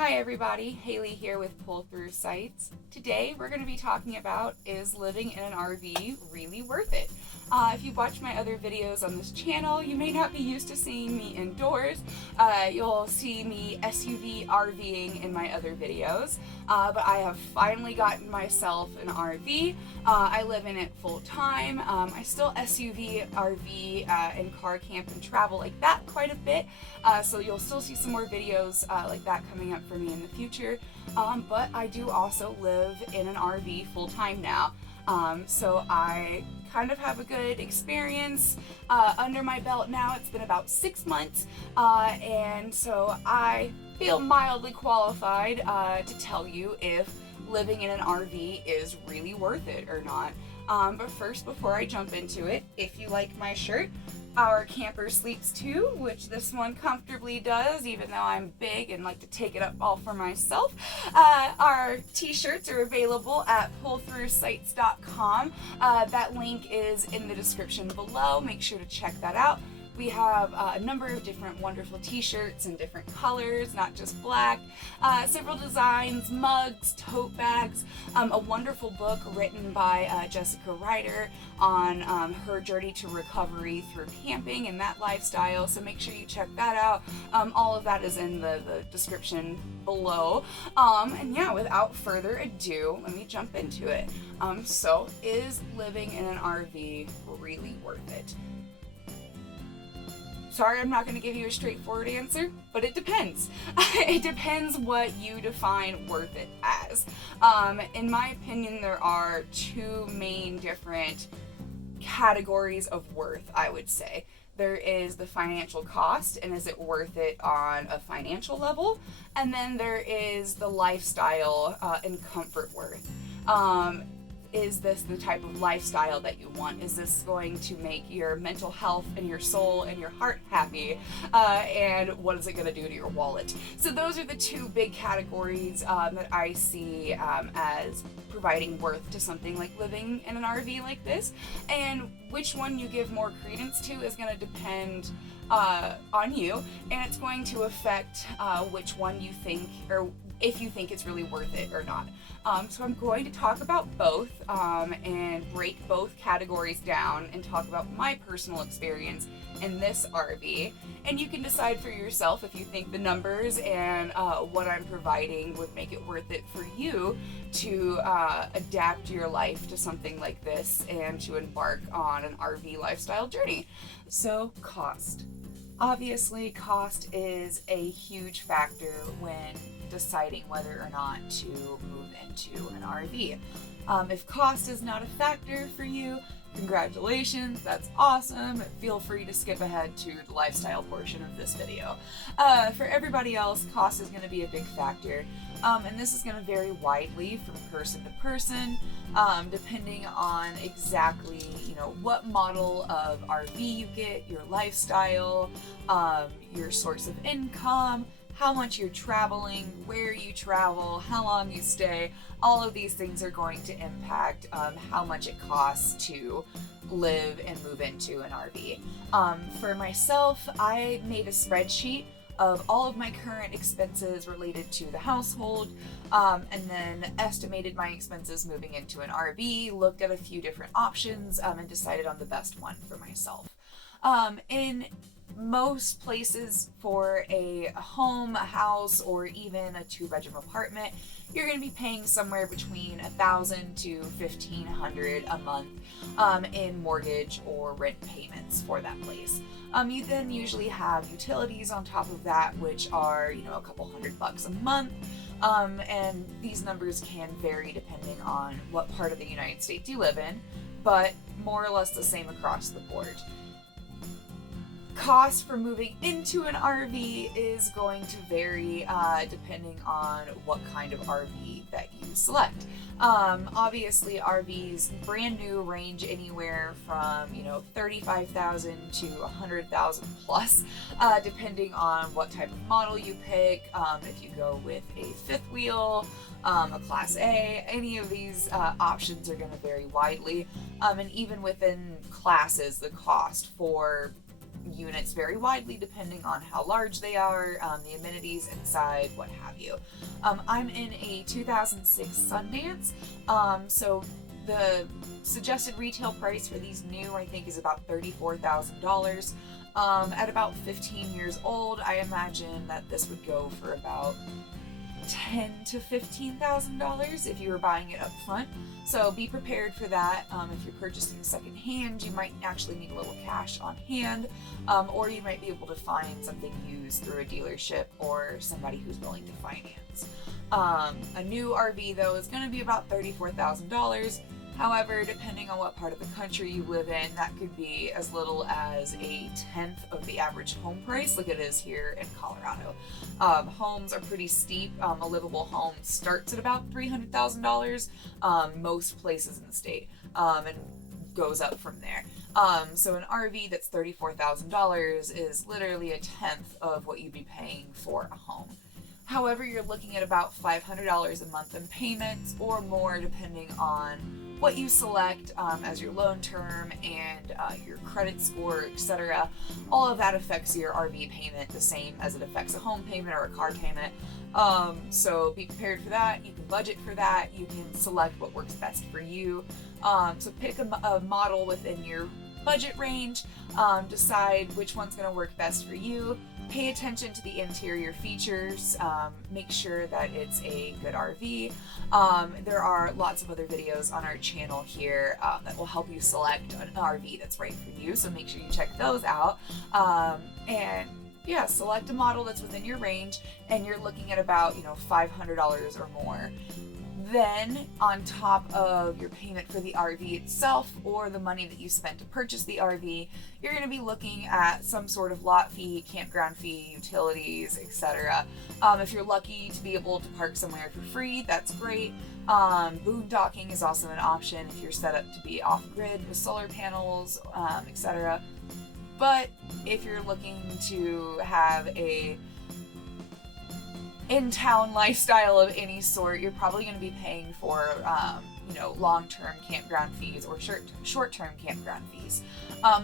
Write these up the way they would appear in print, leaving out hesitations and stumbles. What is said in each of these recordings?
Hi everybody, Hailey here with Pull Through Sites. Today we're going to be talking about, is living in an RV really worth it? If you watch my other videos on this channel, you may not be used to seeing me indoors. You'll see me SUV RVing in my other videos, but I have finally gotten myself an RV. I live in it full time. I still SUV, RV, and car camp and travel like that quite a bit, so you'll still see some more videos like that coming up for me in the future, but I do also live in an RV full time now. So I kind of have a good experience under my belt now. It's been about 6 months, and so I feel mildly qualified to tell you if living in an RV is really worth it or not. But first, before I jump into it, if you like my shirt, Our Camper Sleeps Too, which this one comfortably does, even though I'm big and like to take it up all for myself. Our t-shirts are available at pullthroughsites.com. That link is in the description below. Make sure to check that out. We have a number of different wonderful t-shirts in different colors, not just black, several designs, mugs, tote bags, a wonderful book written by Jessica Ryder on her journey to recovery through camping and that lifestyle, so make sure you check that out. All of that is in the description below. And yeah, without further ado, let me jump into it. So is living in an RV really worth it? Sorry, I'm not going to give you a straightforward answer, but it depends. It depends what you define worth it as. In my opinion, there are two main different categories of worth, I would say. There is the financial cost, and is it worth it on a financial level? And then there is the lifestyle and comfort worth. Is this the type of lifestyle that you want? Is this going to make your mental health and your soul and your heart happy? And what is it going to do to your wallet? So those are the two big categories that I see as providing worth to something like living in an RV like this. And which one you give more credence to is going to depend on you, and it's going to affect which one you think, or if you think it's really worth it or not. So I'm going to talk about both and break both categories down and talk about my personal experience in this RV. And you can decide for yourself if you think the numbers and what I'm providing would make it worth it for you to adapt your life to something like this and to embark on an RV lifestyle journey. So, cost. Obviously, cost is a huge factor when deciding whether or not to move into an RV. If cost is not a factor for you, congratulations, that's awesome. Feel free to skip ahead to the lifestyle portion of this video. For everybody else, cost is going to be a big factor, and this is going to vary widely from person to person, depending on exactly, what model of RV you get, your lifestyle, your source of income, how much you're traveling, where you travel, how long you stay. All of these things are going to impact how much it costs to live and move into an RV. For myself, I made a spreadsheet of all of my current expenses related to the household, and then estimated my expenses moving into an RV, looked at a few different options, and decided on the best one for myself. In most places, for a home, a house, or even a 2-bedroom apartment, you're going to be paying somewhere between $1,000 to $1,500 a month in mortgage or rent payments for that place. You then usually have utilities on top of that, which are, a couple $100 a month. And these numbers can vary depending on what part of the United States you live in, but more or less the same across the board. Cost for moving into an RV is going to vary depending on what kind of RV that you select. Obviously, RVs brand new range anywhere from $35,000 to $100,000 plus, depending on what type of model you pick. If you go with a fifth wheel, a Class A, any of these options are going to vary widely. And even within classes, the cost for units vary widely depending on how large they are, the amenities inside, what have you. I'm in a 2006 Sundance, so the suggested retail price for these new, I think, is about $34,000. At about 15 years old, I imagine that this would go for about $10,000 to $15,000 if you were buying it up front. So be prepared for that. If you're purchasing second hand, you might actually need a little cash on hand, or you might be able to find something used through a dealership or somebody who's willing to finance. A new RV though is going to be about $34,000. However, depending on what part of the country you live in, that could be as little as a tenth of the average home price, like it is here in Colorado. Homes are pretty steep. A livable home starts at about $300,000, most places in the state, and goes up from there. So an RV that's $34,000 is literally a tenth of what you'd be paying for a home. However, you're looking at about $500 a month in payments or more, depending on what you select as your loan term and your credit score, etc. All of that affects your RV payment the same as it affects a home payment or a car payment. So be prepared for that. You can budget for that. You can select what works best for you. So pick a model within your budget range. Decide which one's going to work best for you. Pay attention to the interior features. Make sure that it's a good RV. There are lots of other videos on our channel here that will help you select an RV that's right for you. So make sure you check those out. And yeah, select a model that's within your range, and you're looking at about, $500 or more. Then, on top of your payment for the RV itself or the money that you spent to purchase the RV, you're going to be looking at some sort of lot fee, campground fee, utilities, etc. If you're lucky to be able to park somewhere for free, that's great. Boondocking is also an option if you're set up to be off-grid with solar panels, etc. But if you're looking to have a in-town lifestyle of any sort, you're probably going to be paying for, long-term campground fees or short-term campground fees.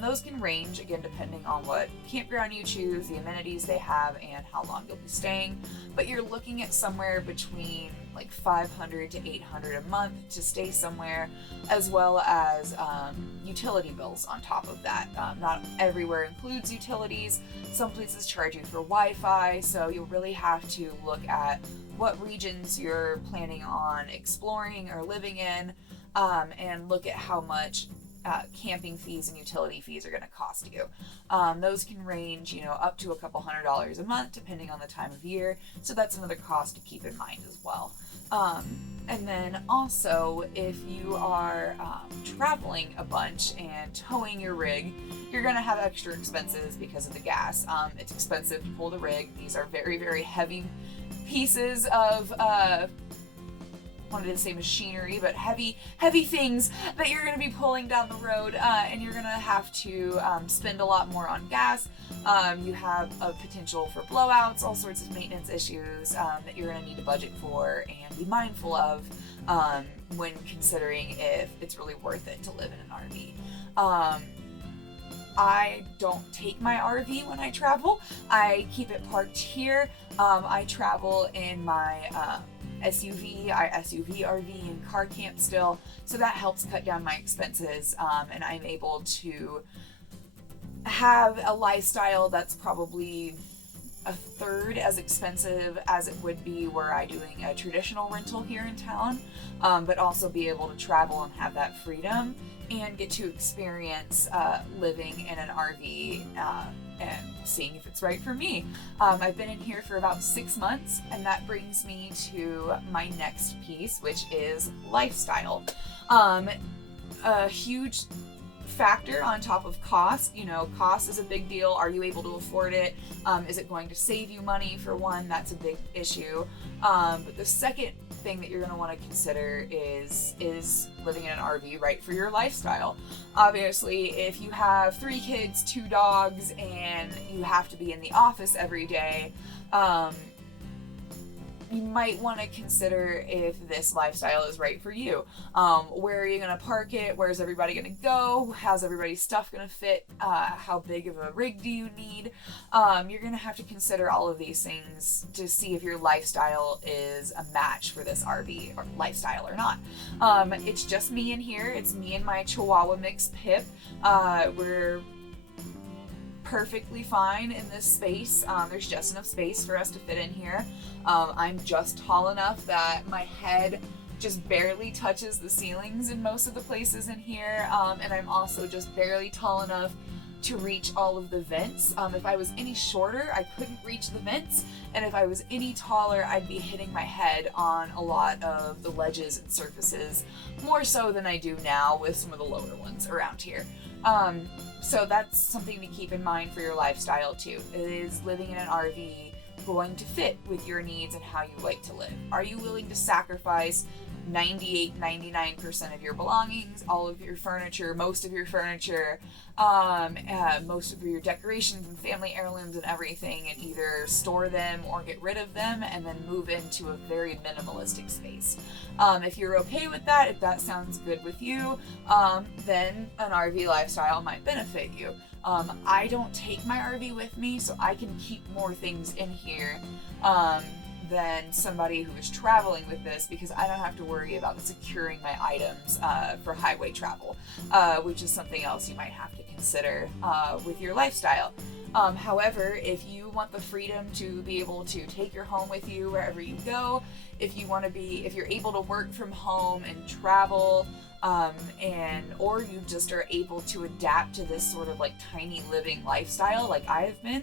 Those can range, again, depending on what campground you choose, the amenities they have, and how long you'll be staying. But you're looking at somewhere between like $500 to $800 a month to stay somewhere, as well as utility bills on top of that. Not everywhere includes utilities. Some places charge you for Wi-Fi, so you'll really have to look at what regions you're planning on exploring or living in, and look at how much camping fees and utility fees are going to cost you. Those can range, up to a couple $100s a month, depending on the time of year. So that's another cost to keep in mind as well. And then also, if you are traveling a bunch and towing your rig, you're going to have extra expenses because of the gas. It's expensive to pull the rig. These are very, very heavy pieces of wanted to say machinery, but heavy things that you're going to be pulling down the road, and you're going to have to spend a lot more on gas. You have a potential for blowouts, all sorts of maintenance issues that you're going to need to budget for and be mindful of when considering if it's really worth it to live in an RV. I don't take my RV when I travel. I keep it parked here. I travel in my SUV. I SUV, RV, and car camp still, so that helps cut down my expenses, and I'm able to have a lifestyle that's probably a third as expensive as it would be were I doing a traditional rental here in town, but also be able to travel and have that freedom and get to experience living in an RV and seeing if it's right for me. I've been in here for about 6 months, and that brings me to my next piece, which is lifestyle. A huge factor on top of cost. Cost is a big deal. Are you able to afford it? Is it going to save you money? For one, that's a big issue. But the second thing that you're going to want to consider is living in an RV right for your lifestyle. Obviously, if you have 3 kids, 2 dogs, and you have to be in the office every day, you might want to consider if this lifestyle is right for you. Where are you going to park it? Where's everybody going to go? How's everybody's stuff going to fit? How big of a rig do you need? You're going to have to consider all of these things to see if your lifestyle is a match for this RV or lifestyle or not. It's just me in here. It's me and my Chihuahua mix Pip. We're perfectly fine in this space. There's just enough space for us to fit in here. I'm just tall enough that my head just barely touches the ceilings in most of the places in here, and I'm also just barely tall enough to reach all of the vents. If I was any shorter, I couldn't reach the vents, and if I was any taller, I'd be hitting my head on a lot of the ledges and surfaces, more so than I do now with some of the lower ones around here. So that's something to keep in mind for your lifestyle too. Is living in an RV going to fit with your needs and how you like to live? Are you willing to sacrifice 99% of your belongings, all of your furniture, most of your furniture, most of your decorations and family heirlooms and everything, and either store them or get rid of them and then move into a very minimalistic space? If you're okay with that, if that sounds good with you, then an RV lifestyle might benefit you. I don't take my RV with me, so I can keep more things in here than somebody who is traveling with this, because I don't have to worry about securing my items for highway travel, which is something else you might have to consider with your lifestyle. However, if you want the freedom to be able to take your home with you wherever you go, if you're able to work from home and travel, or you just are able to adapt to this sort of like tiny living lifestyle like I have been,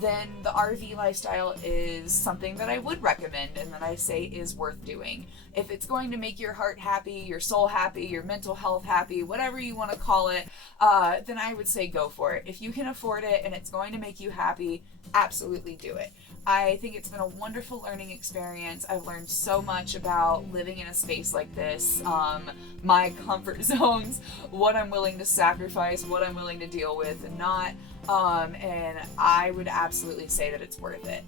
then the RV lifestyle is something that I would recommend and that I say is worth doing. If it's going to make your heart happy, your soul happy, your mental health happy, whatever you want to call it, then I would say go for it. If you can afford it and it's going to make you happy, absolutely do it. I think it's been a wonderful learning experience. I've learned so much about living in a space like this, my comfort zones, what I'm willing to sacrifice, what I'm willing to deal with and not. And I would absolutely say that it's worth it.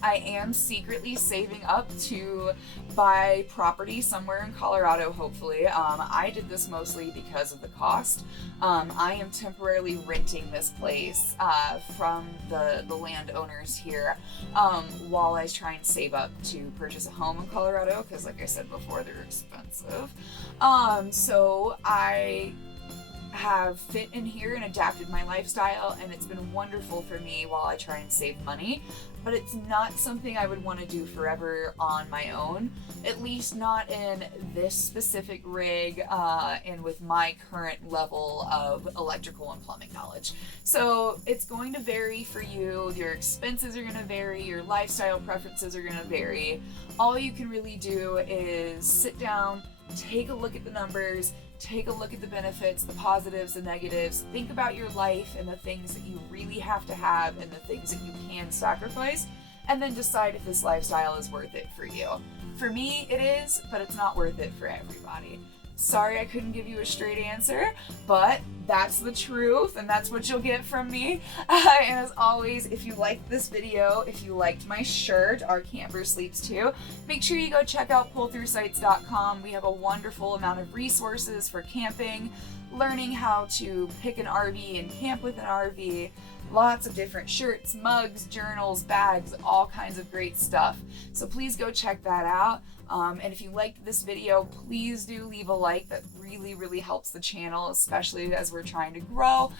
I am secretly saving up to buy property somewhere in Colorado, hopefully. I did this mostly because of the cost. I am temporarily renting this place from the landowners here while I try and save up to purchase a home in Colorado, because like I said before, they're expensive. So I have fit in here and adapted my lifestyle, and it's been wonderful for me while I try and save money, but it's not something I would want to do forever on my own, at least not in this specific rig and with my current level of electrical and plumbing knowledge. So it's going to vary for you. Your expenses are going to vary, your lifestyle preferences are going to vary. All you can really do is sit down, take a look at the numbers, take a look at the benefits, the positives, the negatives, think about your life and the things that you really have to have and the things that you can sacrifice, and then decide if this lifestyle is worth it for you. For me, it is, but it's not worth it for everybody. Sorry I couldn't give you a straight answer, but that's the truth, and that's what you'll get from me. And as always, if you liked this video, if you liked my shirt, Our Camper Sleeps Too, make sure you go check out pullthroughsites.com. We have a wonderful amount of resources for camping, learning how to pick an RV and camp with an RV, lots of different shirts, mugs, journals, bags, all kinds of great stuff. So please go check that out. And if you liked this video, please do leave a like. That really helps the channel, especially as we're trying to grow.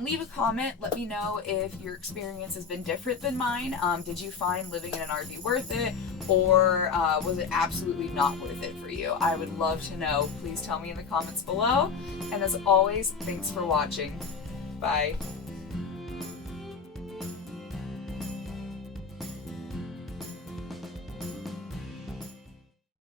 Leave a comment. Let me know if your experience has been different than mine. Did you find living in an RV worth it, or was it absolutely not worth it for you? I would love to know. Please tell me in the comments below. And as always, thanks for watching. Bye.